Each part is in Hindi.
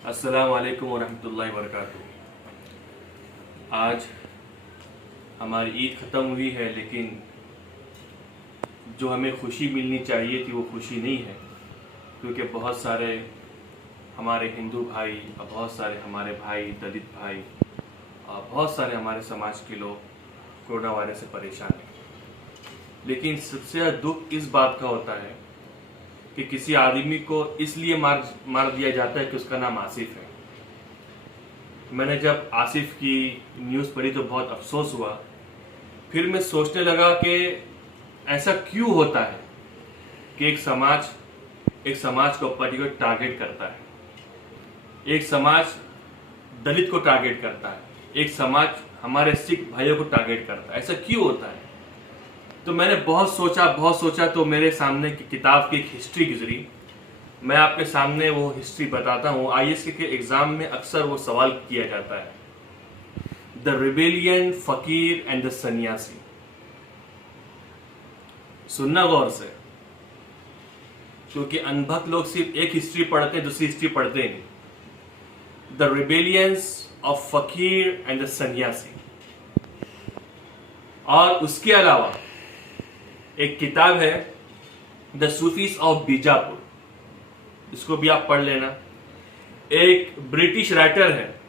अस्सलाम वालेकुम वरहमतुल्लाहि वबरकातुहू। आज हमारी ईद ख़त्म हुई है, लेकिन जो हमें खुशी मिलनी चाहिए थी वो खुशी नहीं है, क्योंकि बहुत सारे हमारे हिंदू भाई और बहुत सारे हमारे भाई दलित भाई और बहुत सारे हमारे समाज के लोग कोरोना वायरस से परेशान हैं। लेकिन सबसे ज़्यादा दुख इस बात का होता है कि किसी आदमी को इसलिए मार दिया जाता है कि उसका नाम आसिफ है। मैंने जब आसिफ की न्यूज़ पढ़ी तो बहुत अफसोस हुआ। फिर मैं सोचने लगा कि ऐसा क्यों होता है कि एक समाज को पर्टिकुलर टारगेट करता है, एक समाज दलित को टारगेट करता है, एक समाज हमारे सिख भाइयों को टारगेट करता है। ऐसा क्यों होता है? तो मैंने बहुत सोचा तो मेरे सामने की किताब की एक हिस्ट्री गुजरी। मैं आपके सामने वो हिस्ट्री बताता हूँ। आईएएस के एग्जाम में अक्सर वो सवाल किया जाता है, द रिबेलियन, फकीर एंड द सन्यासी। सुनना गौर से, क्योंकि अनभक्त लोग सिर्फ एक हिस्ट्री पढ़ते हैं, दूसरी हिस्ट्री पढ़ते नहीं। द रिबेलियंस ऑफ फकीर एंड द सन्यासी। और उसके अलावा एक किताब है द सूफीज ऑफ बीजापुर, इसको भी आप पढ़ लेना। एक ब्रिटिश राइटर है,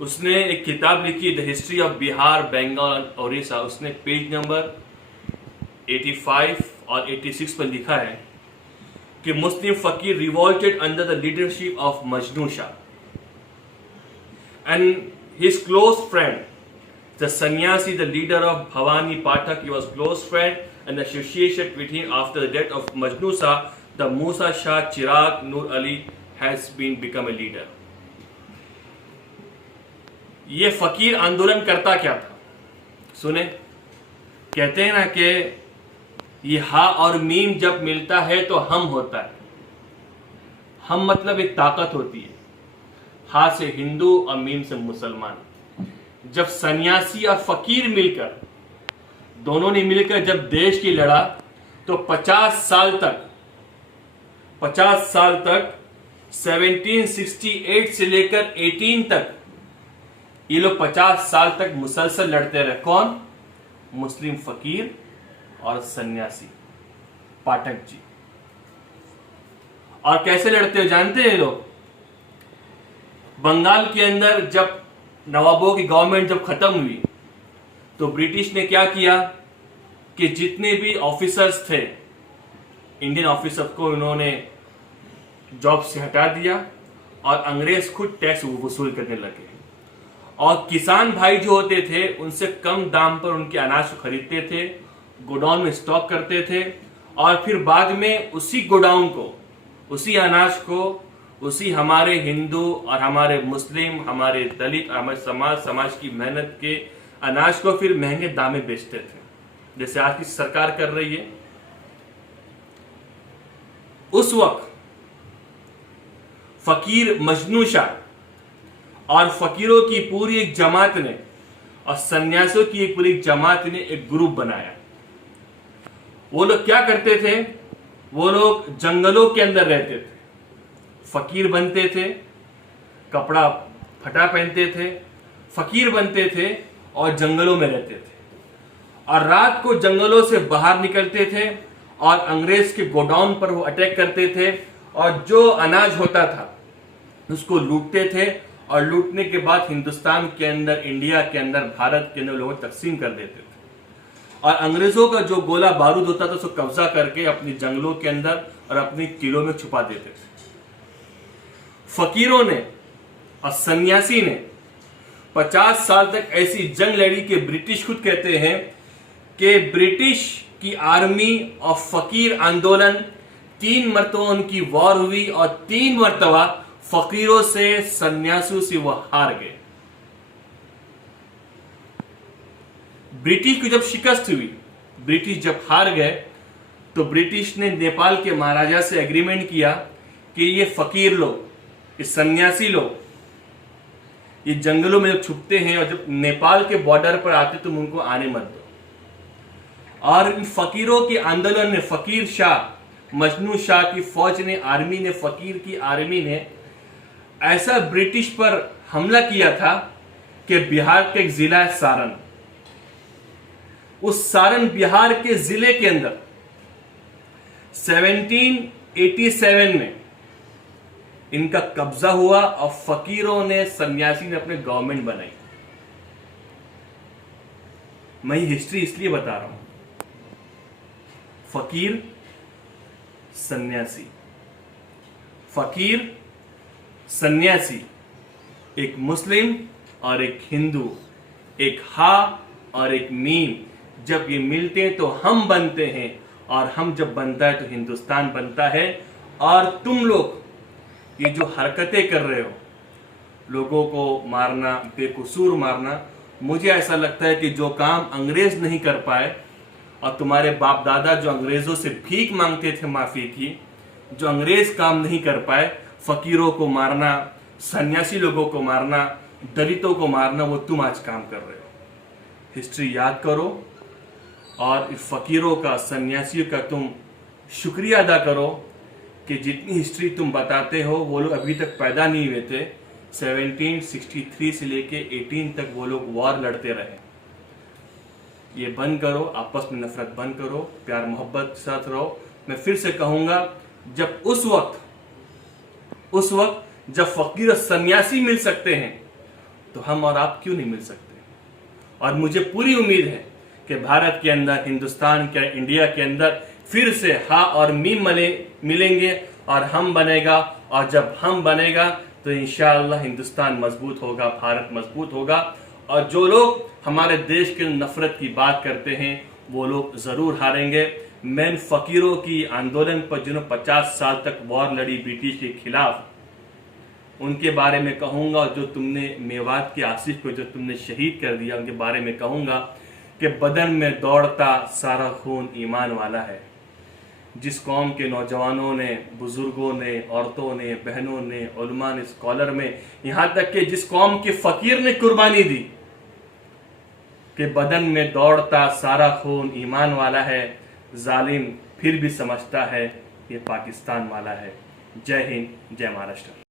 उसने एक किताब लिखी the history of Bihar, Bengal और उड़ीसा। उसने पेज नंबर 85 और 86 पर लिखा है कि Muslim fakir revolted under the leadership of Majnu Shah and his close friend the sannyasi, the leader of Bhavani Pathak. He was close friend and the association between after the death of Majnun Shah, the Musa Shah Chirag Nur Ali has become a leader. ये फकीर आंदोलन करता क्या था? सुने, कहते हैं ना कि ये हा और मीम जब मिलता है तो हम होता है। हम मतलब एक ताकत होती है, हा से हिंदू और मीम से मुसलमान। जब सन्यासी और फकीर मिलकर, दोनों ने मिलकर जब देश की लड़ा, तो 50 साल तक 1768 से लेकर 18 तक ये लोग 50 साल तक मुसलसल लड़ते रहे। कौन? मुस्लिम फकीर और सन्यासी पाठक जी। और कैसे लड़ते हो जानते हैं लोग? बंगाल के अंदर जब नवाबों की गवर्नमेंट जब खत्म हुई, तो ब्रिटिश ने क्या किया कि जितने भी ऑफिसर्स थे, इंडियन ऑफिसर को इन्होंने जॉब से हटा दिया और अंग्रेज खुद टैक्स वसूल करने लगे। और किसान भाई जो होते थे, उनसे कम दाम पर उनके अनाज को खरीदते थे, गोडाउन में स्टॉक करते थे, और फिर बाद में उसी गोडाउन को, उसी अनाज को, उसी हमारे हिंदू और हमारे मुस्लिम, हमारे दलित, हमारे समाज की मेहनत के अनाज को फिर महंगे दाम में बेचते थे, जैसे आज की सरकार कर रही है। उस वक्त फकीर मजनू शाह और फकीरों की पूरी एक जमात ने और सन्यासियों की एक पूरी जमात ने एक ग्रुप बनाया। वो लोग क्या करते थे? वो लोग जंगलों के अंदर रहते थे, फकीर बनते थे, कपड़ा फटा पहनते थे, फकीर बनते थे और जंगलों में रहते थे। और रात को जंगलों से बाहर निकलते थे और अंग्रेज के गोडाउन पर वो अटैक करते थे, और जो अनाज होता था उसको लूटते थे, और लूटने के बाद हिंदुस्तान के अंदर, इंडिया के अंदर, भारत के अंदर लोगों को तकसीम कर देते थे। और अंग्रेजों का जो गोला बारूद होता था उसको कब्जा करके अपनी जंगलों के अंदर और अपनी किलों में छुपा देते थे। फकीरों ने और सन्यासी ने 50 साल तक ऐसी जंग लड़ी कि ब्रिटिश खुद कहते हैं कि ब्रिटिश की आर्मी और फकीर आंदोलन 3 मरतबा उनकी वॉर हुई, और 3 मरतबा फकीरों से, सन्यासियों से वो हार गए। ब्रिटिश की जब शिकस्त हुई, ब्रिटिश जब हार गए, तो ब्रिटिश ने नेपाल के महाराजा से एग्रीमेंट किया कि ये फकीर लोग, ये सन्यासी लोग, ये जंगलों में जब छुपते हैं और जब नेपाल के बॉर्डर पर आते तुम उनको आने मत दो। और इन फकीरों के आंदोलन ने, फकीर शाह, मजनू शाह की फौज ने, आर्मी ने, फकीर की आर्मी ने ऐसा ब्रिटिश पर हमला किया था कि बिहार का एक जिला है सारण, उस सारण बिहार के जिले के अंदर 1787 में इनका कब्जा हुआ और फकीरों ने, सन्यासी ने अपने गवर्नमेंट बनाई। मैं ये हिस्ट्री इसलिए बता रहा हूं, फकीर सन्यासी, फकीर सन्यासी, एक मुस्लिम और एक हिंदू, एक हा और एक मीम, जब ये मिलते हैं तो हम बनते हैं, और हम जब बनता है तो हिंदुस्तान बनता है। और तुम लोग ये जो हरकतें कर रहे हो, लोगों को मारना, बेकसूर मारना, मुझे ऐसा लगता है कि जो काम अंग्रेज नहीं कर पाए, और तुम्हारे बाप दादा जो अंग्रेजों से भीख मांगते थे माफी की, जो अंग्रेज काम नहीं कर पाए, फकीरों को मारना, सन्यासी लोगों को मारना, दलितों को मारना, वो तुम आज काम कर रहे हो। हिस्ट्री याद करो और इस फकीरों का, सन्यासियों का तुम शुक्रिया अदा करो कि जितनी हिस्ट्री तुम बताते हो वो लोग अभी तक पैदा नहीं हुए थे। 1763 से लेके 18 तक वो लोग वॉर लड़ते रहे। ये बंद करो, आपस में नफरत बंद करो, प्यार मोहब्बत के साथ रहो। मैं फिर से कहूंगा, जब उस वक्त जब फकीर और सन्यासी मिल सकते हैं तो हम और आप क्यों नहीं मिल सकते। और मुझे पूरी उम्मीद है कि भारत के अंदर, हिंदुस्तान के, इंडिया के अंदर फिर से हा और मीम मिलेंगे और हम बनेगा। और जब हम बनेगा तो इंशाअल्लाह हिंदुस्तान मजबूत होगा, भारत मजबूत होगा। और जो लोग हमारे देश के नफरत की बात करते हैं वो लोग जरूर हारेंगे। मैं इन फकीरों की आंदोलन पर, जिन्होंने 50 साल तक वॉर लड़ी ब्रिटिश के खिलाफ, उनके बारे में कहूंगा। और जो तुमने मेवात के आसिफ को जो तुमने शहीद कर दिया, उनके बारे में कहूंगा कि बदन में दौड़ता सारा खून ईमान वाला है। जिस कौम के नौजवानों ने, बुजुर्गों ने, औरतों ने, बहनों ने, उलमा ने, स्कॉलर में, यहाँ तक कि जिस कौम के फकीर ने कुर्बानी दी कि बदन में दौड़ता सारा खून ईमान वाला है, जालिम फिर भी समझता है ये पाकिस्तान वाला है। जय हिंद, जय महाराष्ट्र।